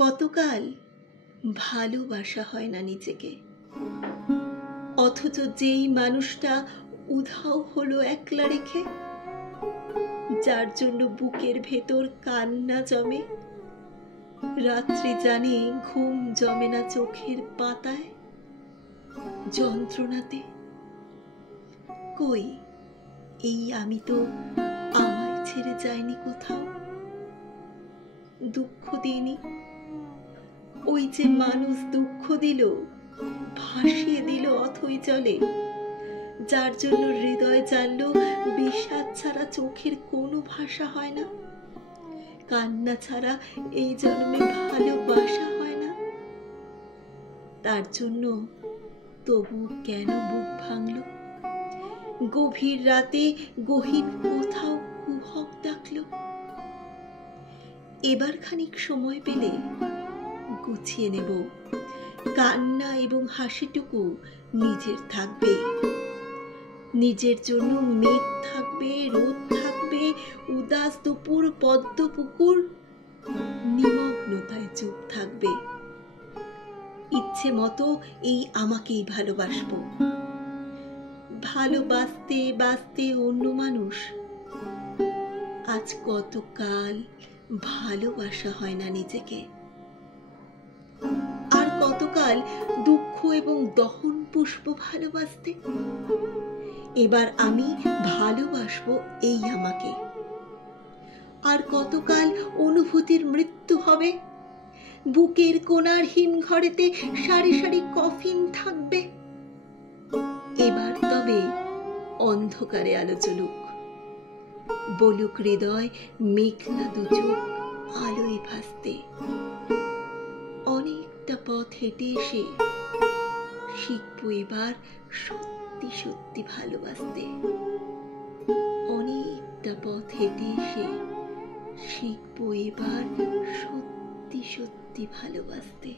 কতকাল ভালোবাসা হয় না নিজেকে, অথচ যেই মানুষটা উধাও হলো একলা রেখে, যার জন্য বুকের ভেতর কান্না জমে, রাত্রি জানে ঘুম জমে না চোখের পাতায়, যন্ত্রণাতে। কই এই আমি তো আমায় ছেড়ে যাইনি কোথাও, দুঃখ দিইনি। ওই যে মানুষ দুঃখ দিল, ভাসিয়ে দিল অথই জলে, যার জন্য হৃদয় জানল বিষাদ ছাড়া চোখের কোনো ভাষা হয় না, কান্না ছাড়া এই জন্মে ভালোবাসা হয় না। তার জন্য তবু কেন বুক ভাঙল, গভীর রাতে গহীন কোথাও কুহক ডাকল। এবার খানিক সময় পেলে গুছিয়ে নেব, কান্না এবং হাসিটুকু নিজের থাকবে, নিজের জন্য মেঘ থাকবে, রোদ থাকবে, উদাস দুপুর, পদ্ম পুকুর নিমগ্নতায় চুপ থাকবে। ইচ্ছে মতো এই আমাকেই ভালোবাসবো, ভালোবাসতে বাসতে অন্য মানুষ। আজ কতকাল ভালোবাসা হয় না নিজেকে, আর কতকাল দুঃখ এবং দহন পুষ্প ভালোবাসতে। এবার আমি ভালোবাসবো এই আমাকে। আর কতকাল অনুভূতির মৃত্যু হবে, বুকের কোণার হিমঘরেতে সারি সারি কফিন থাকবে। এবার তবে অন্ধকারে আলো জ্বলুক, বলুক হৃদয় মেঘলা দুচোখ আলোয় ভাসতে। অনেকটা পথ হেঁটে এসে শিখবো এবার সত্যি সত্যি ভালোবাসতে। অনেকটা পথ হেঁটে এসে শিখবো এবার সত্যি সত্যি ভালোবাসতে।